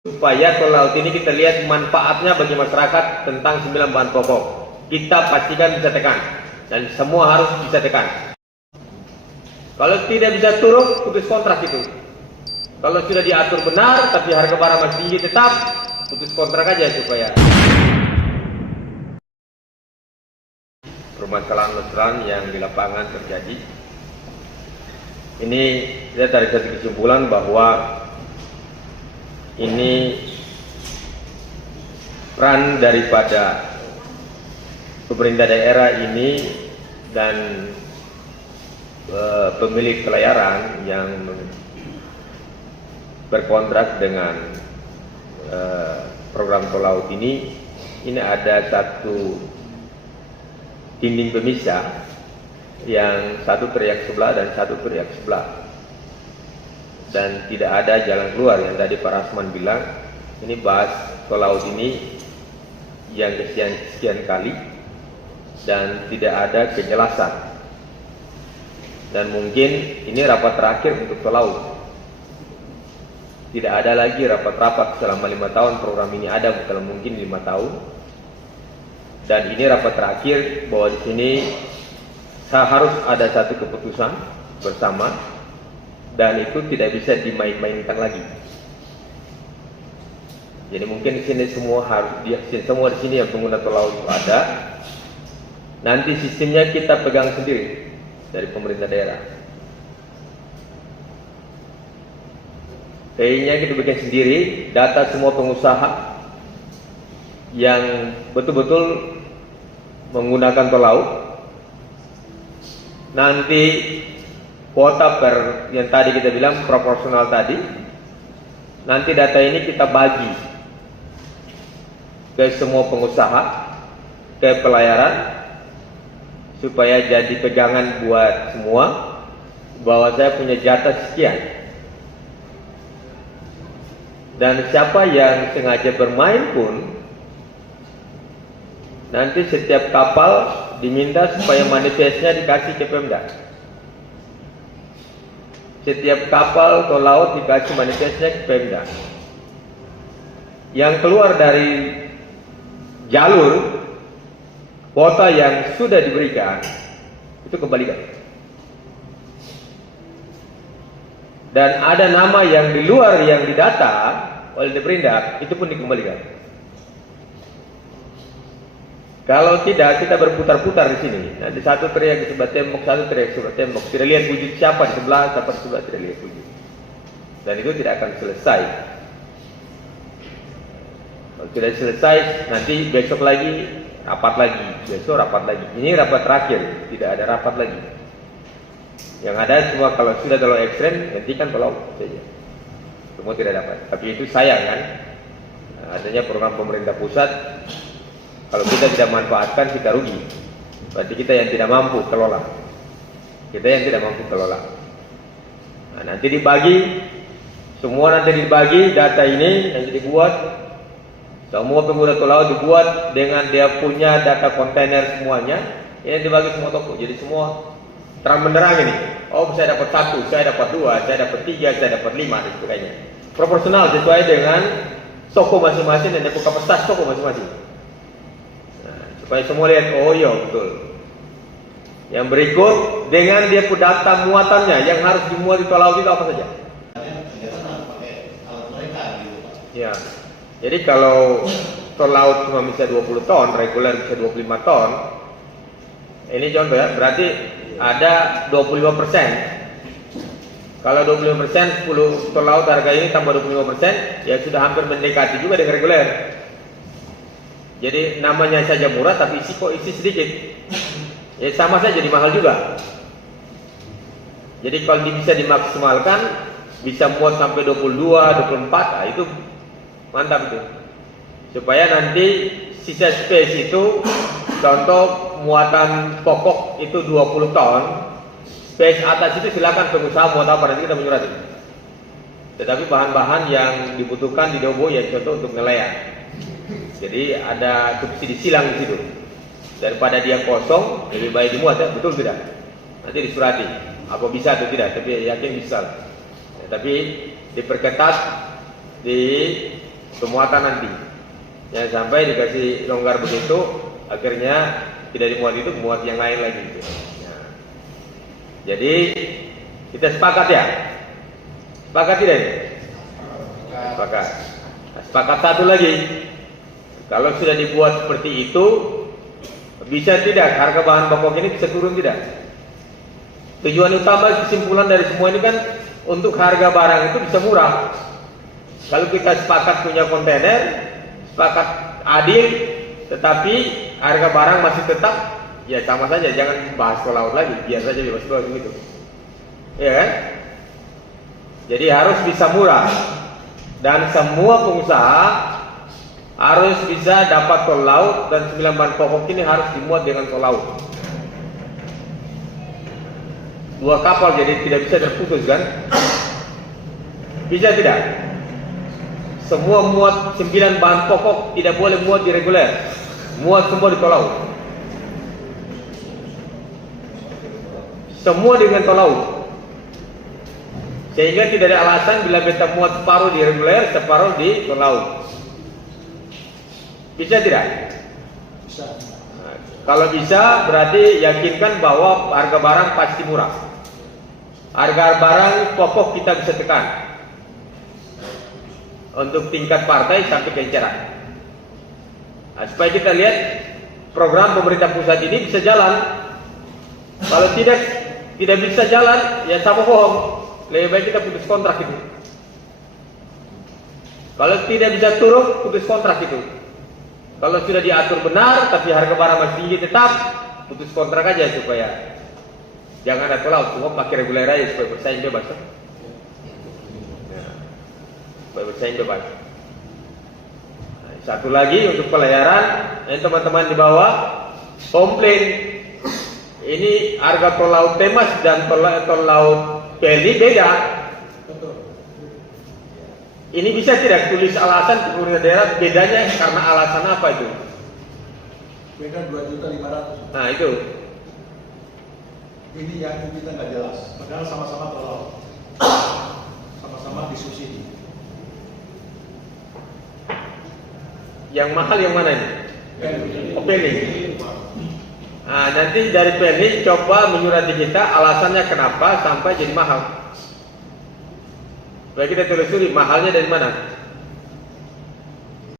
supaya tol laut ini kita lihat manfaatnya bagi masyarakat tentang 9 bahan pokok. Kita pastikan bisa tekan, dan semua harus bisa tekan. Kalau tidak bisa turun, putus kontrak itu. Kalau sudah diatur benar, tapi harga barang masih tinggi tetap, putus kontrak aja supaya permasalahan yang di lapangan terjadi. Ini saya tarik satu kesimpulan bahwa ini peran daripada pemerintah daerah ini dan pemilik pelayaran yang berkontrak dengan program tol laut ini ada satu dinding pemisah yang satu teriak sebelah dan satu teriak sebelah, dan tidak ada jalan keluar. Yang tadi Pak Rasman bilang, ini bahas tol laut ini yang sekian kali dan tidak ada kejelasan, dan mungkin ini rapat terakhir untuk tol laut. Tidak ada lagi rapat-rapat selama 5 tahun program ini ada, bukan mungkin 5 tahun. Dan ini rapat terakhir bahwa di sini harus ada satu keputusan bersama, dan itu tidak bisa dimain-mainkan lagi. Jadi mungkin di sini semua di sini yang pengguna tol laut ada. Nanti sistemnya kita pegang sendiri dari pemerintah daerah. Kayaknya kita bikin sendiri data semua pengusaha yang betul-betul menggunakan tol laut. Nanti kuota yang tadi kita bilang proporsional tadi, nanti data ini kita bagi ke semua pengusaha, ke pelayaran, supaya jadi pegangan buat semua bahwa saya punya jatah sekian. Dan siapa yang sengaja bermain pun, nanti setiap kapal diminta supaya manifestnya dikasih ke Pemda. Setiap kapal tol laut dikasih manifestnya ke Pemda. Yang keluar dari jalur kuota yang sudah diberikan itu kembalikan. Dan ada nama yang di luar yang didata oleh Perindak, itu pun dikembalikan. Kalau tidak, kita berputar-putar di sini. Nanti satu teriak di sebelah tembok, satu teriak di sebelah tembok. Tidak lihat wujud siapa di sebelah, siapa di sebelah, tidak lihat wujud. Dan itu tidak akan selesai. Kalau tidak selesai, nanti besok lagi rapat lagi, besok rapat lagi. Ini rapat terakhir, tidak ada rapat lagi. Yang ada semua kalau sudah terlalu ekstrem, hentikan tolong saja. Semua tidak dapat. Tapi itu sayang kan? Adanya program pemerintah pusat, kalau kita tidak manfaatkan kita rugi. Berarti kita yang tidak mampu kelola. Kita yang tidak mampu kelola. Nah, nanti dibagi, semua nanti dibagi data ini yang dibuat. Semua pengguna tol laut dibuat dengan dia punya data kontainer semuanya. Ini dibagi semua toko. Jadi semua terang benderang ini. Oh, saya dapat 1, saya dapat 2, saya dapat 3, saya dapat 5 dan sebagainya. Proporsional sesuai dengan toko masing-masing dan kapasitas toko masing-masing. Nah, supaya semua lihat, oh iya betul. Yang berikut dengan dia punya data muatannya yang harus dimuat di tol laut itu apa saja? Ya. Jadi kalau tol laut cuma bisa 20 ton, reguler bisa 25 ton. Ini contoh ya, berarti ada 25%. Kalau 25%, 10 tol laut harga ini tambah 25%, ya sudah hampir mendekati juga dengan reguler. Jadi namanya saja murah, tapi isi sedikit. Ya sama saja jadi mahal juga. Jadi kalau bisa dimaksimalkan, bisa muat sampai 22, 24, nah itu mantap itu. Supaya nanti sisa space itu, contoh muatan pokok itu 20 ton, space atas itu silakan pengusaha muat apa, nanti kita menyurati. Tetapi bahan-bahan yang dibutuhkan di Dobo ya contoh untuk nelayan. Jadi ada subsidi silang di situ. Daripada dia kosong, lebih baik dimuat ya, betul tidak? Nanti disurati, apa bisa atau tidak, tapi yakin bisa. Ya, tapi diperketat di pemuatan nanti. Jangan sampai dikasih longgar begitu, akhirnya tidak dimuat itu, muat yang lain lagi. Nah, jadi kita sepakat ya? Sepakat tidak ini? Sepakat. Nah, sepakat satu lagi. Kalau sudah dibuat seperti itu, bisa tidak harga bahan pokok ini bisa turun tidak? Tujuan utama kesimpulan dari semua ini kan untuk harga barang itu bisa murah. Kalau kita sepakat punya kontainer, sepakat adil, tetapi harga barang masih tetap, ya sama saja, jangan bahas ke laut lagi, biar saja bebas ke laut begitu. Ya kan? Jadi harus bisa murah. Dan semua pengusaha harus bisa dapat tol laut, dan 9 bahan pokok ini harus dimuat dengan tol laut. 2 kapal jadi tidak bisa terputus kan? Bisa tidak? Semua muat 9 bahan pokok tidak boleh muat di reguler. Muat semua di tol laut. Semua dengan tol laut. Sehingga tidak ada alasan bila kita muat separuh di reguler, separuh di tol laut. Bisa tidak? Bisa. Nah, kalau bisa berarti yakinkan bahwa harga barang pasti murah. Harga barang pokok kita bisa tekan untuk tingkat partai sampai ke eceran. Nah, supaya kita lihat program pemerintah pusat ini bisa jalan. Kalau tidak bisa jalan, ya sama bohong. Lebih baik kita putus kontrak itu. Kalau tidak bisa turun, putus kontrak itu. Kalau sudah diatur benar, tapi harga barang masih tinggi tetap, putus kontrak aja supaya jangan ada tolak, semua pakai reguler aja supaya bersaing bebas. Nah, supaya bersaing bebas. Nah, satu lagi untuk pelayaran, teman-teman di bawah komplain ini harga tol laut Temas dan tol laut Pelni beda. Ini bisa tidak tulis alasan pemerintah daerah bedanya karena alasan apa itu? Beda 2.500.000. Nah itu. Ini yang kita nggak jelas. Padahal sama-sama tolong, sama-sama disubsidi. Yang mahal yang mana ini? Oh, Pelni. Nah, nanti dari Pelni coba menyurati kita alasannya kenapa sampai jadi mahal. Supaya kita telusuri mahalnya dari mana.